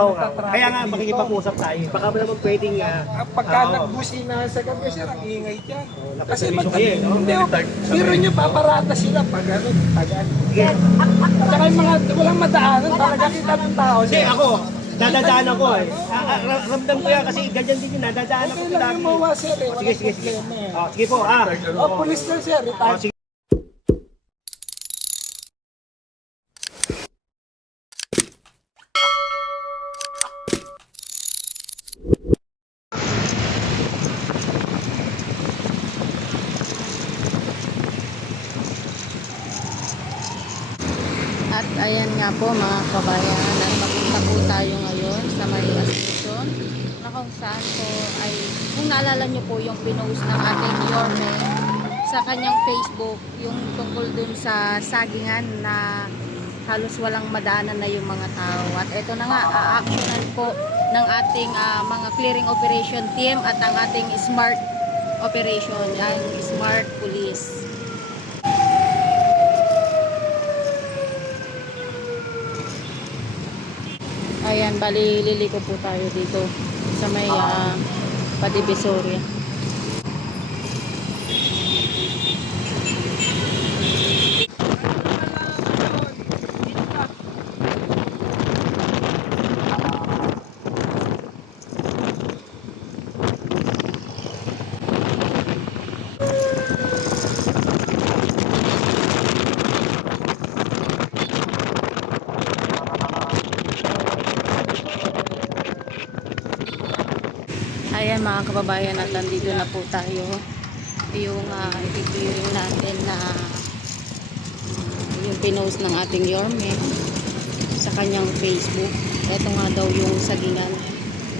Oo, oo. Kaya nga makikipag-usap tayo. Baka ba naman pwedeng... ah, Ah, Pagka oo. nagbusina sa gabi, sir, ang ingay dyan. Kasi nakaservisyo pag, kayo, eh, no? hindi, oh, biro nyo, paparata sila pag ano, pag ano. Sige. Tsaka yung mga walang madaanan, talaga kita ng tao. Hindi, ako, dadadaan ako eh. Ah, ah, ra- ramdam ko yan kasi ganyan din yun, nadadaan ako Okay lang yung mawa, sir, eh. Sige, sige, sige. Walang problema, eh. Oh, sige po, ah. Oh, police na, sir. Oh, sige. At ayan po mga kabayan, at papunta po tayo ngayon sa may Asuncion na kung saan po ay, kung naalala nyo po yung pinost ng ating Yorme sa kanyang Facebook, yung tungkol dun sa sagingan na halos walang madaanan na yung mga tao. At ito na nga, a-actionan po ng ating ah, mga clearing operation team at ang ating smart operation, ang smart police. Ayan, bali liliko po tayo dito sa may uh, Padivisoria. Ayan mga kababayan at nandito na po tayo yung uh, ipipiliring natin na uh, yung pinost ng ating Yorme sa kanyang Facebook. Ito nga daw yung sagingan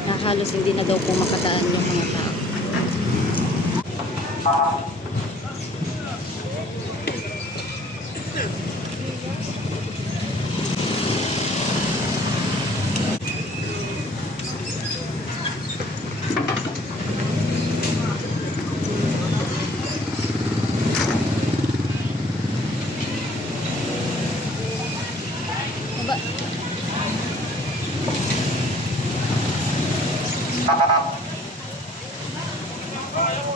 na halos hindi na daw po makadaan yung mga tao. Oh, yeah.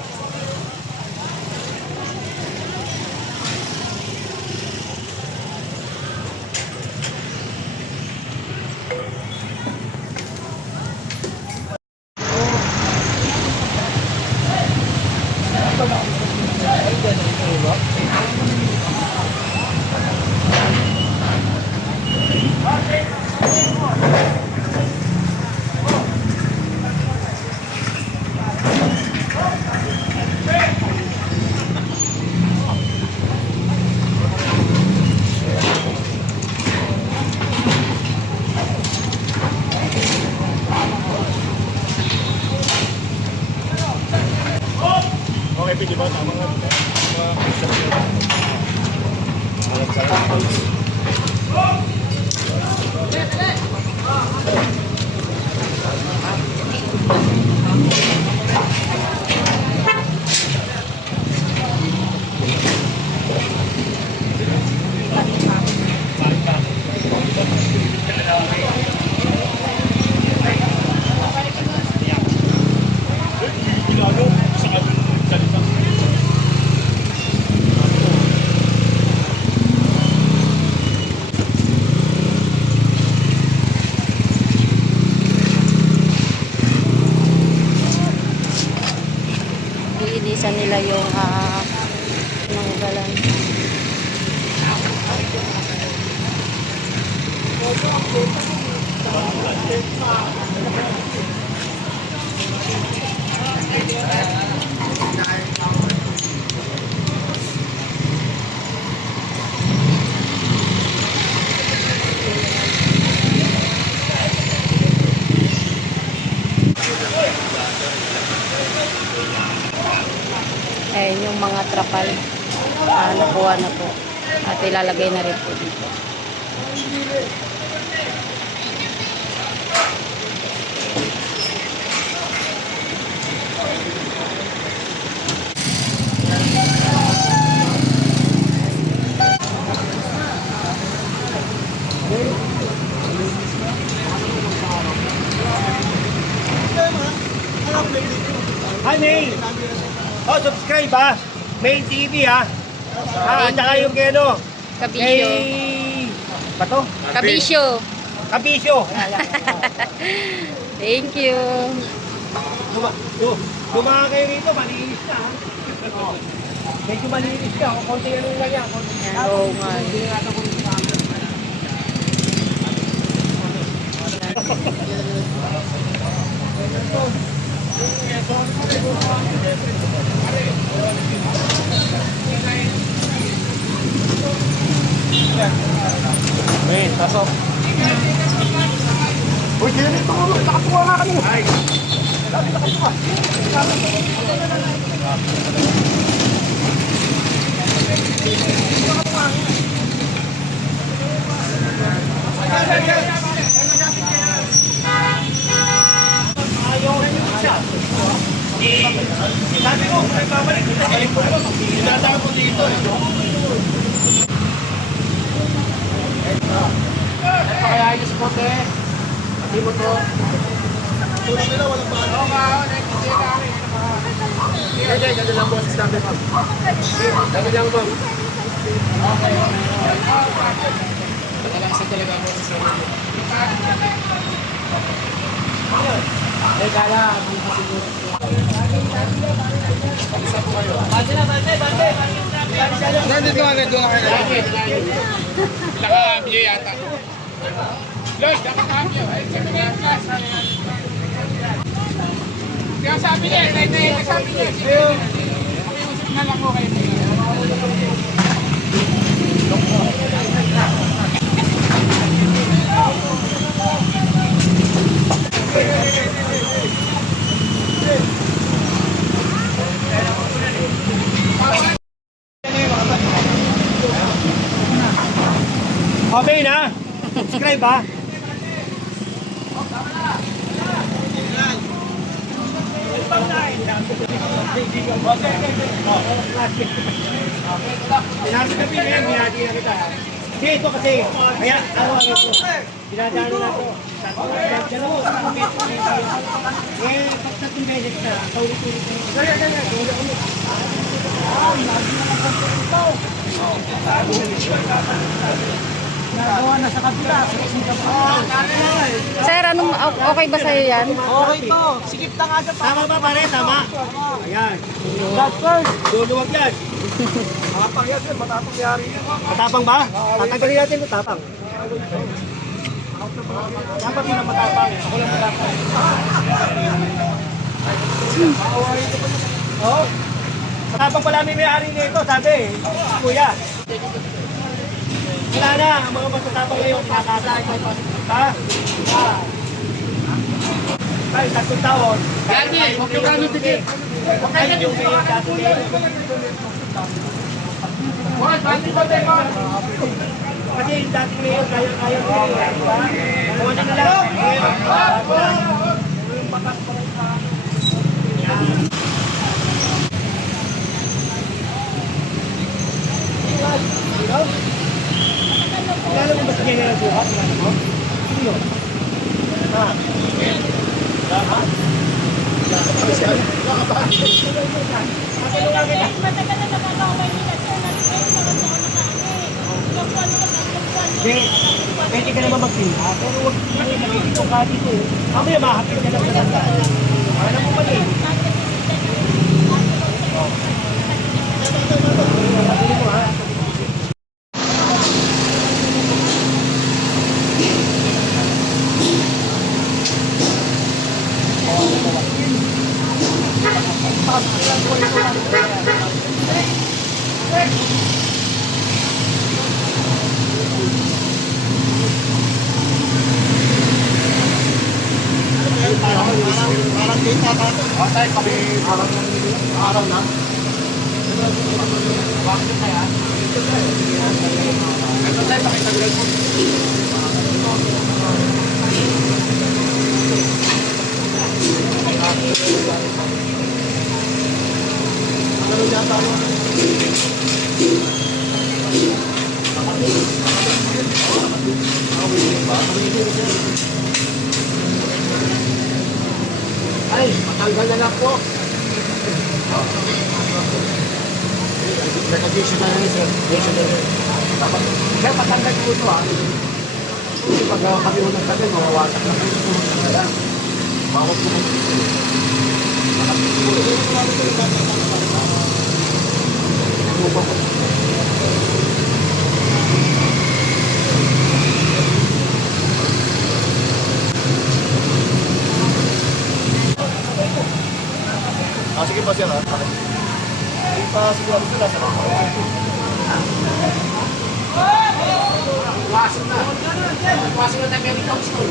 ilalagay na rin po dito. Honey! Oh, subscribe ah. ha! Main TV ha! Ah. ah, at saka yung kano, ano. Kabisyo. Bato? Kabisyo. Kabisyo. Thank you. Duma, du, dumaan kayo rito, malinis na. Oh. Medyo malinis ka. Konti ano lang yan. Konti Oo nga. May, pasok. Uy, kaya nito ko, nakakuha nga kami. Ayaw na yung siya. Sabi ko, ay babalik kita ko dito eh. Ayos po, te. Pati mo to. Tulong nila, walang bahala. Oo nga, kami. Hindi, hindi, gano'n lang po sa sabi mo. Gano'n lang po. Okay. Nakalasa talaga ako sa sabi mo. Teka lang, hindi pa siguro. Nandito nga, nandito nga kayo. Nakakambyo yata. Los, nakakambyo. Ay, sabi nga, class. Kaya sabi niya, na, na, sabi niya, sige, pakiusap na lang ko kayo. Okay na. Subscribe ha. Sinabi kami ngayon, binati na kita. Hindi, ito kasi, kaya dinadaanan na ito. Beses na ito. Eh, pag tatlong beses na, paulit-ulit na ito. Kaya, kaya, kaya, Sir, anong okay ba sa'yo yan? Okay to. Sikip na nga Tama ba pare? Tama. Ayan. God first. Luluwag yan. Matapang yan, sir. Matapang yari yan. Matapang ba? Tatanggalin natin ito tapang. Dapat yun ang matapang. Ako lang matapang. Oh. Matapang pala may may-ari nito, sabi. Kuya. Wala na, ang mga matatapang ngayon, kakasa. Ha? Ha? Ay, tatlong taon. Gagi, huwag yung kami tigil. Ay, yung may dati Boy, bati ko, te, boy. Kasi yung dati mayor, kaya-kaya ko yun. Kuha na lang. Yung batas pa rin sa... Ikaw? Kilala mo ba si General Buhat? Kilala mo? Sino yun? Ha? Ha? Pwede ka naman magpinta, pero huwag nakikito ka dito. Mamaya mahapit ka lang sa tanda. Alam mo ba eh? Sabi mo ha? Parang kita ka. Patay kami parang araw na. Bakit kaya? Ito tayo. Ito tayo pakitagal mo. Ito tayo. Ay, matanggal na lang po. Nag-addition na yun, sir. Sir, patanggal ko ito, ha? Kasi pag kami unang tabi, mawawasak na kayo po. Bawag po kami. Ah, sige pa sir, ha? Hindi pa siguro sila sa Iwasan na. Iwasan na tayo ng school.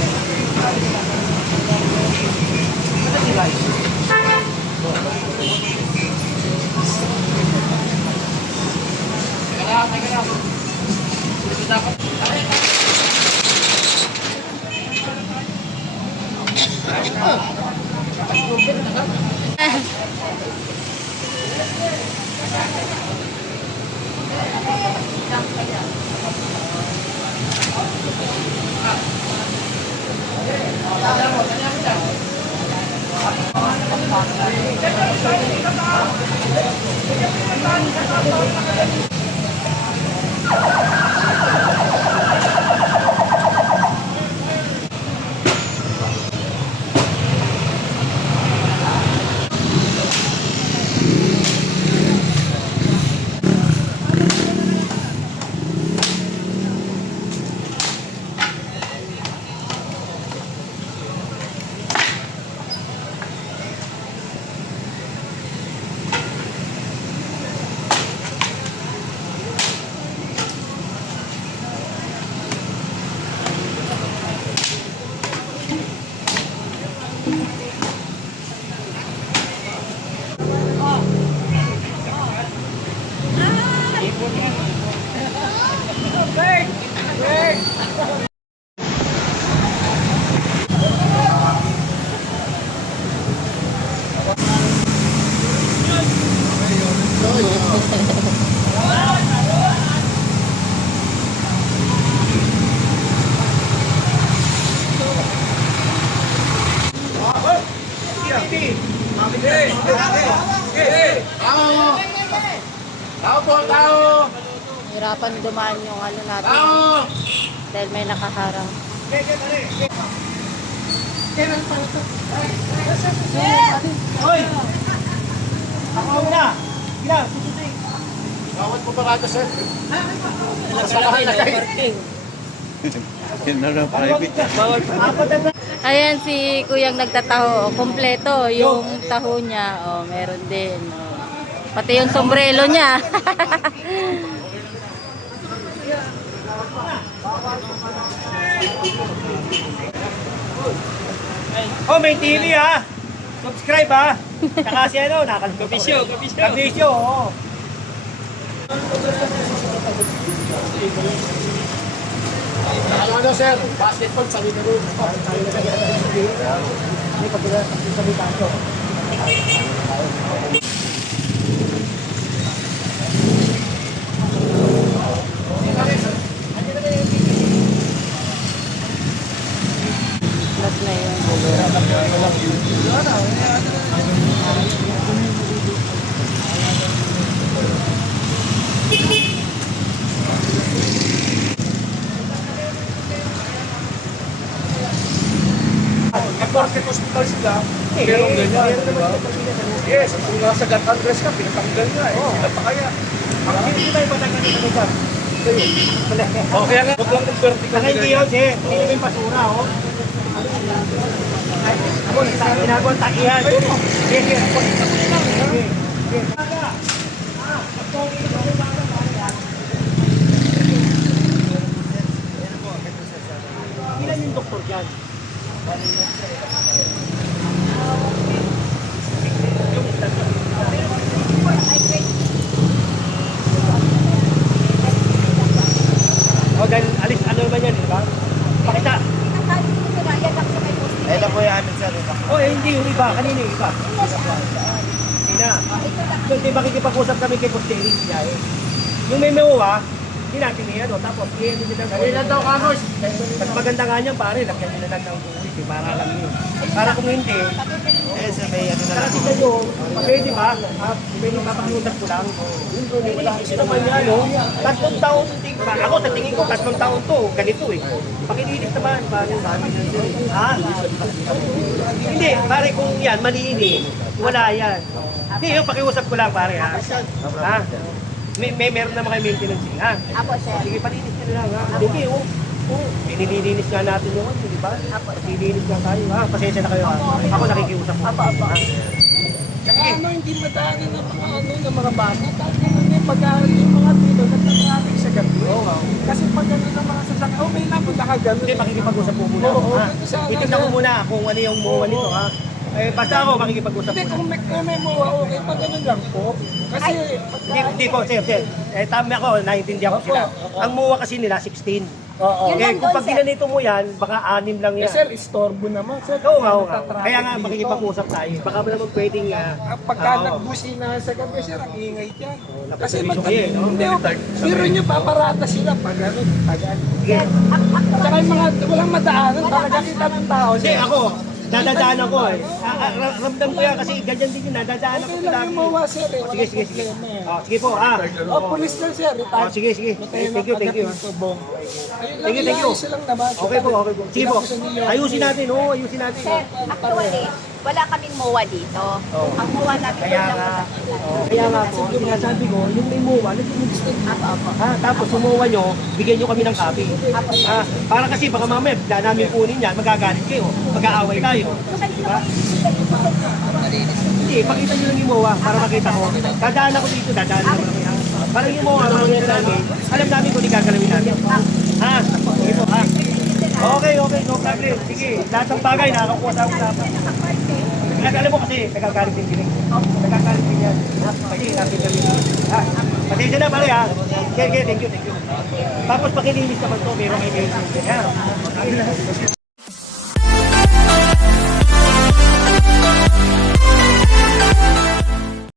Dumaan yung ano natin. Tao! Dahil may nakaharang. Hoy! Ako na! Gila, susutin. Bawat po parada, sir. Nakalagay na parking. Bawal pa. Apat na Ayan si Kuyang nagtataho. Kompleto yung taho niya. Oh, meron din. Oh. Pati yung sombrero niya. Oh, may TV ha. Subscribe ha. Saka si ano, nakalimutan. Kabisyo, kabisyo. Kabisyo, oo. Ano, ano, sir? Basketball sa Lino May kabila sa bitanto. Plus na yun. Nag-market hospital sila. Pero ganyan, di ba? Yes, kung nasa God address ka, pinatanggal nga eh. Sila pa kaya. Hindi tayo patanggal ng lugar. O, kaya nga, huwag lang ng vertical. Saka hindi yun, eh. Hindi namin basura, oh. Ay, Ako, nagsabi ginagawa ang takihan. Sige, sige. Sige, sige. Ah, pagpuli ito o, dahil alis, ano naman yan, di ba? Pakita! Ayun lang po yung sa lupa. O, hindi iba. Kanina yung iba. Hindi na. So, di makikipag-usap kami kay Boss Terry. Eh. Yung may mewa, hindi natin eh, ano, tapos, eh, hindi nila Kanina daw kamos. Mas maganda nga niyan, pare, lagyan nila lang ng buwis, eh, para lang yun. Para kung hindi, eh, sa may, ano na lang. Kasi kayo, pwede ba? Ah, pwede ba pakiusap ko lang? Wala kasi naman yan, no? Tatlong taon, ba- ako sa tingin ko, tatlong taon to, ganito eh. Pakilinis naman, pare. Ha? Hindi, pare, kung yan, malinis, wala yan. Hindi, yung pakiusap ko lang, pare, ha? Ha? May, may meron naman kayo maintenance, eh, ha? Apo, sir. Sige, palinis na lang, ha? Sige, oh. Oh, eh, nililinis nga natin yung ano, di ba? Nililinis nga tayo, ha? Pasensya na kayo, ha? Ako nakikiusap mo. Apo, apo. Tsaka ano, hindi madali ng mga ano, ng mga bata. Dahil ganun yung pag-aaral yung mga dito, nagtatraffic sa gabi. Kasi pag ganun ang mga sasakyan, oh may napunta ka ganun. Hindi, makikipag-usap po muna. Oo, ha? sana Itignan ko muna kung ano yung muwa nito, ha? Eh, basta ako, makikipag-usap Hindi, muna. kung may, kung may mga okay, pag ganun lang po. Kasi, Hindi, hindi po, sir, sir. Eh, tama ako, naiintindihan ko Opo, sila. opo. Ang muwa kasi nila, 16. oo. Eh, kung pag ginanito mo yan, baka anim lang Eh, yan. sir, istorbo naman. Sir, Oo nga, oo nga. Kaya nga, dito. makikipag-usap tayo. Baka ba naman pwedeng, ah, Ah, Pagka oo. nagbusina sa gabi, sir, ang ingay dyan. Kasi napaservisyo pag, kayo, eh, no? hindi, oh, biro nyo, paparata sila pag ano, pag ano. Sige. Tsaka yung mga walang madaanan, talaga kita ng tao. Hindi, sir. ako, dadadaan ako eh. Ah, ah, ra- ramdam ko yan kasi ganyan din yun, dadadaan ako Okay lang yung mawa, sir. Eh. Sige, sige, sige. Walang problema, eh. Oh, sige po, ah. Oh, police lang, sir. Oh, Retired. sige, sige. Thank you, thank you. ah. Thank you, thank you. iayos lang naman. Okay po, okay po. Sige po. Ayusin natin, oo, ayusin natin. Sir, actually, wala kaming MOA dito. Oo. Ang MOA namin Kaya doon lang nga, oh, kaya nga po, yung sinasabi ko, yung may muwa, nag-instant Ha, tapos sumuwa nyo, bigyan nyo kami ng copy. Ha, para kasi baka mamaya, bigla namin kunin yan, magagalit kayo, mag-aaway tayo. Diba? Hindi, pakita nyo lang yung MOA para makita ko. Dadaan ako dito, dadaan ha? Parang yung MOA, makita namin, alam namin kung di gagalawin namin. Ha? Po, ha? Okay, okay, no problem. Sige, lahat ng bagay nakakakuha sa usapan. Nag alam mo kasi, nagagalit din giling. Nagagalit din yan. Kasi natin kami. Ha? Pasensya na pare ha. Okay, okay, thank you, thank you. Tapos pakilinis naman to, meron may maintenance. Ha?